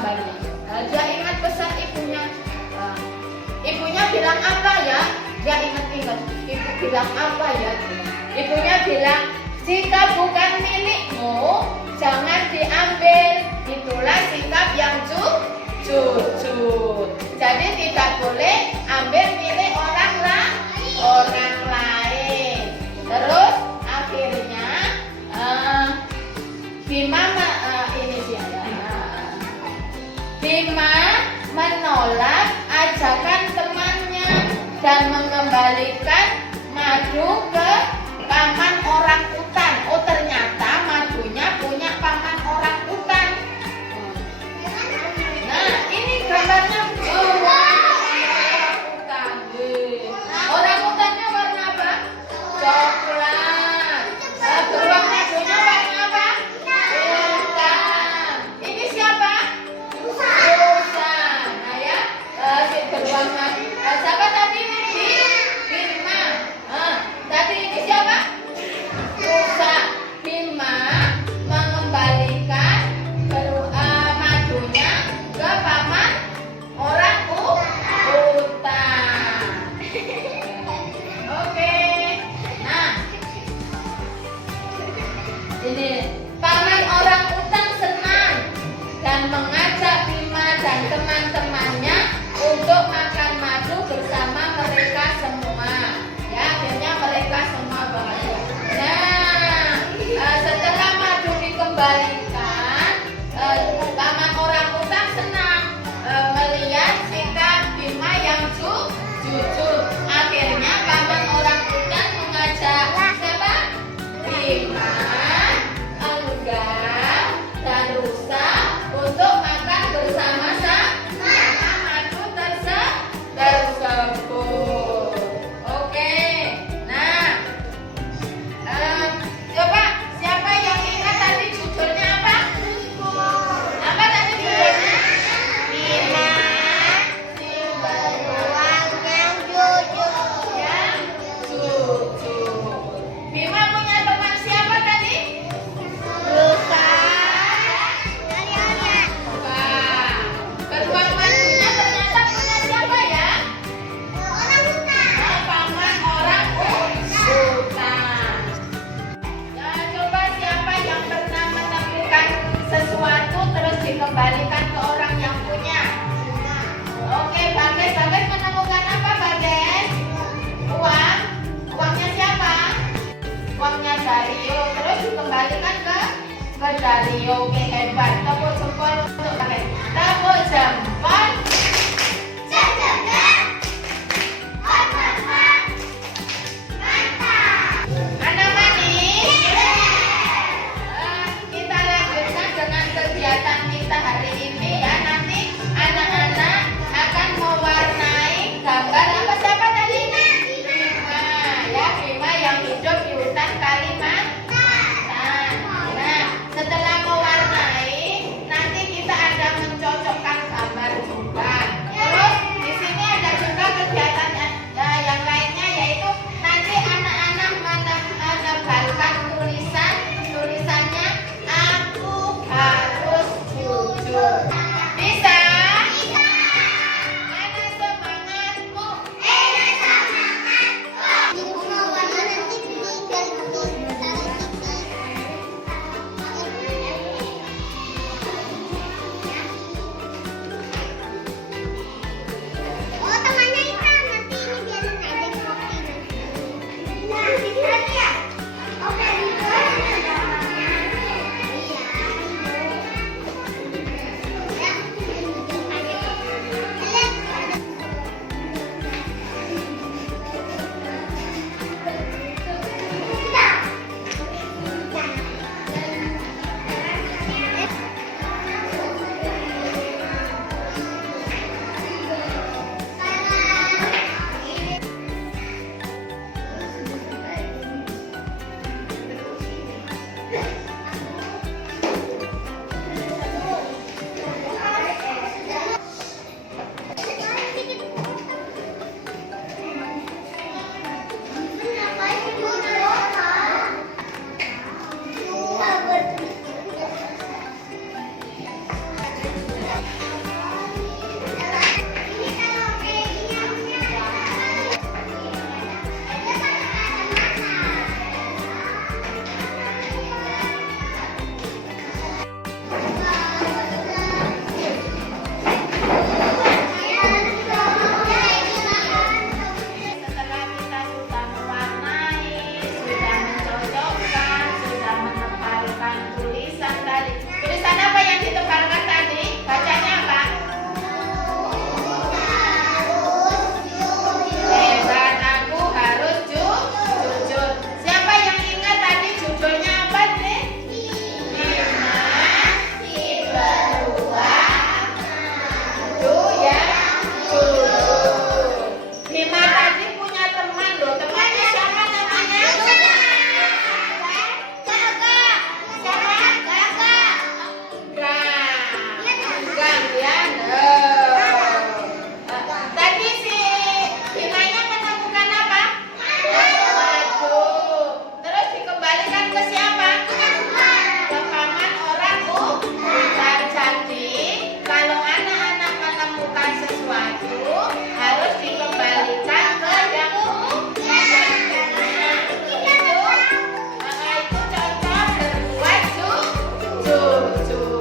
kembali. Dia ingat pesan ibunya. Ibunya bilang apa ya? Dia ingat-ingat. Ibu bilang apa ya? Ibunya bilang, jika bukan milikmu, jangan diambil. Itulah sikap yang jujur. Jadi tidak boleh ambil milik orang lain. Terus akhirnya Bima menolak ajakan temannya dan mengembalikan madu ke paman orang utan. Oh, ternyata madunya punya paman orang utan. Nah, ini gambarnya orang utan. Orang utannya warna apa? Coklat. Beruang madunya warna apa? Hitam. Ini siapa? Rusa. Nah ya, si beruang madu. Siapa tadi? Bima. Tadi ini siapa? Rusa. Bima mengembalikan madunya ke paman orang utan. Oke. Nah, ini paman orang utan senang dan mengajak Bima dan teman-temannya untuk makan madu bersama mereka semua. Ya, akhirnya mereka semua bahagia. Nah, setelah madu dikembalikan, paman orang utan senang melihat sikap Bima yang jujur. Akhirnya paman orang utan mengajak siapa? Bima, Enggar, dan Rusa untuk makan bersama-sama madu tersebut. Oke. Nah, coba siapa yang ingat tadi judulnya apa? Apa tadi judulnya? Bima, si beruang yang jujur. Yang jujur. Bima punya teman siapa tadi? Rusa. Wah, beruang madunya ternyata punya siapa ya? Orang utan. Paman orang utan. Ya, coba siapa yang pernah menemukan sesuatu terus dikembalikan ke orang yang punya? Oke, Bagas menemukan apa, Bagas? Uang. Uangnya siapa? Uangnya Dario. Terus dikembalikan ke Dario. Oke, hebat. Tepuk jempol untuk Bagas. Tepuk jempol. Anak manis. Kita lanjutkan dengan kegiatan kita hari ini ya. Nanti anak-anak akan mewarnai gambar apa siapa tadi? Bima. Ya, Bima yang hidup di hutan Kalimantan. Nah, setelah mewarnai, nanti kita ada mencocokkan gambar Cucu.